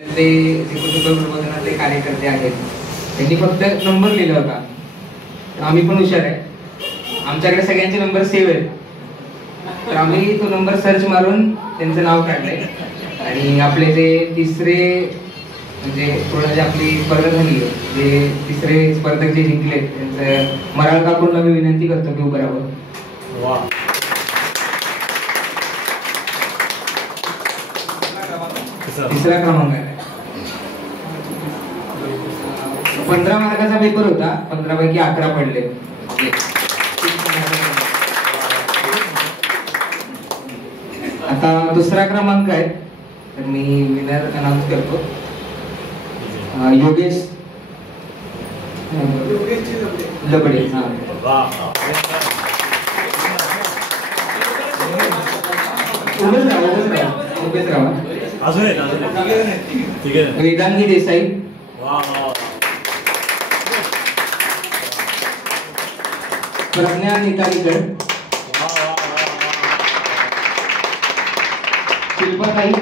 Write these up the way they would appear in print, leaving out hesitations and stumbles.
ते कुटुंब प्रबोधनाचे कार्यकर्ते आहेत, त्यांनी फक्त नंबर लिहिला होता. आम्ही पण हुशार आहे, आमच्याकडे सगळ्यांचे नंबर सेव्ह आहेत, तर आम्ही तो नंबर सर्च मारून त्यांचं नाव काढलंय. आणि आपले जे तिसरे म्हणजे पूर्ण जे आपली स्पर्धा झाली, जे तिसरे स्पर्धक जे जिंकले त्यांचं मराळ काकूंना मी विनंती करतो की उभं राहावं. तिसरा क्रमांक आहे. 15 मार्काचा पेपर होता, 15 पैकी 11 पडले. आता दुसरा क्रमांक आहे, तर मी विनर अनाउन्स करतो. योगेश लबडे. वेदांगी देसाई, प्रज्ञा निकालीकर, शिल्पाताई,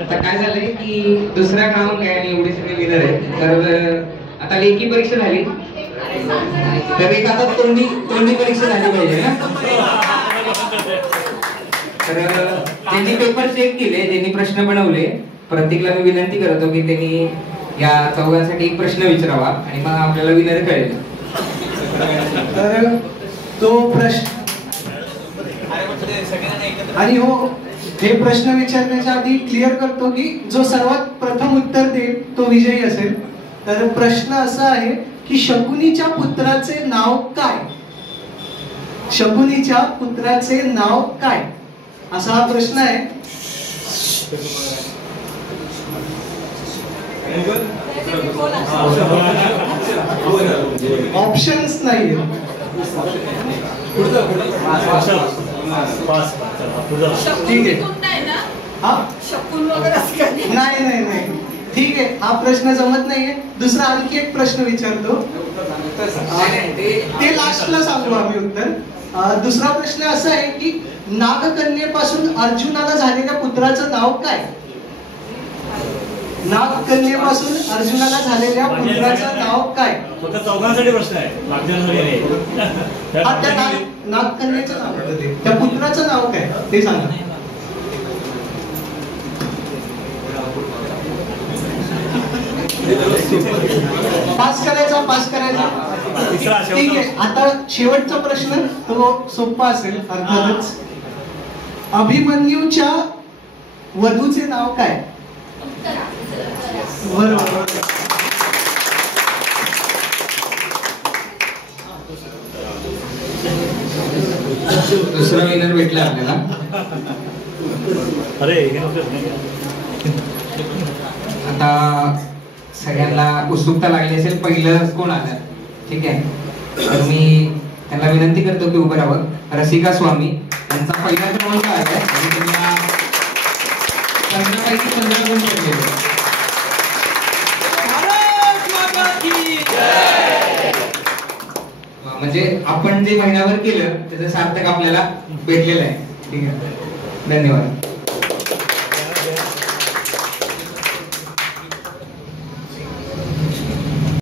आता काय झालंय की दुसरा क्रमांक आहे आणि एवढे सगळे विनर आहे. तर आता लेखी परीक्षा झाली, तर एक आता तोंडी परीक्षा झाली पाहिजे ना. तर त्यांनी पेपर चेक केले, त्यांनी प्रश्न बनवले. प्रत्येकाला मी विनंती करतो की त्यांनी या चौघांसाठी एक प्रश्न विचारावा आणि मग आपल्याला विनर कळेल. तर तो प्रश्न आणि हो, हे प्रश्न विचारण्याच्या आधी क्लिअर करतो की जो सर्वात प्रथम उत्तर देईल तो विजयी असेल. तर प्रश्न असा आहे की शकुनीच्या पुत्राचे नाव काय? शकुनीच्या पुत्राचे नाव काय, असा हा प्रश्न आहे. ऑप्शन्स नाही. ठीक आहे, नाही नाही नाही, ठीक आहे, हा प्रश्न जमत नाहीये. दुसरा आणखी एक प्रश्न विचारतो, ते लास्टला सांगू आम्ही उत्तर. दुसरा प्रश्न असा आहे की नागकन्येपासून अर्जुनाला झालेल्या पुत्राचं नाव काय? नागकन्येपासून अर्जुनाला झालेल्या पुत्राचं नाव काय? चौघांसाठी प्रश्न आहे, नागकन्येचं नाव, त्या पुत्राचं नाव काय ते सांगा. पास करायचा. ठीक आहे, आता शेवटचा प्रश्न तो सोपा असेल अर्थातच. अभिमन्यूच्या वधूचे नाव काय? बरोबर. दुसरा विनर भेटला आपल्याला. आता सगळ्यांना उत्सुकता लागली असेल, पहिलं कोण आलं. ठीक आहे, तर मी त्यांना विनंती करतो की उभं राहावं. रसिका स्वामी यांचा पहिला क्रमांक आलाय आणि त्यांना 15 पैकी 15 गुण पडलेले. म्हणजे आपण जे महिन्याभर केलं त्याचं सार्थक आपल्याला भेटलेलं आहे. ठीक आहे, धन्यवाद.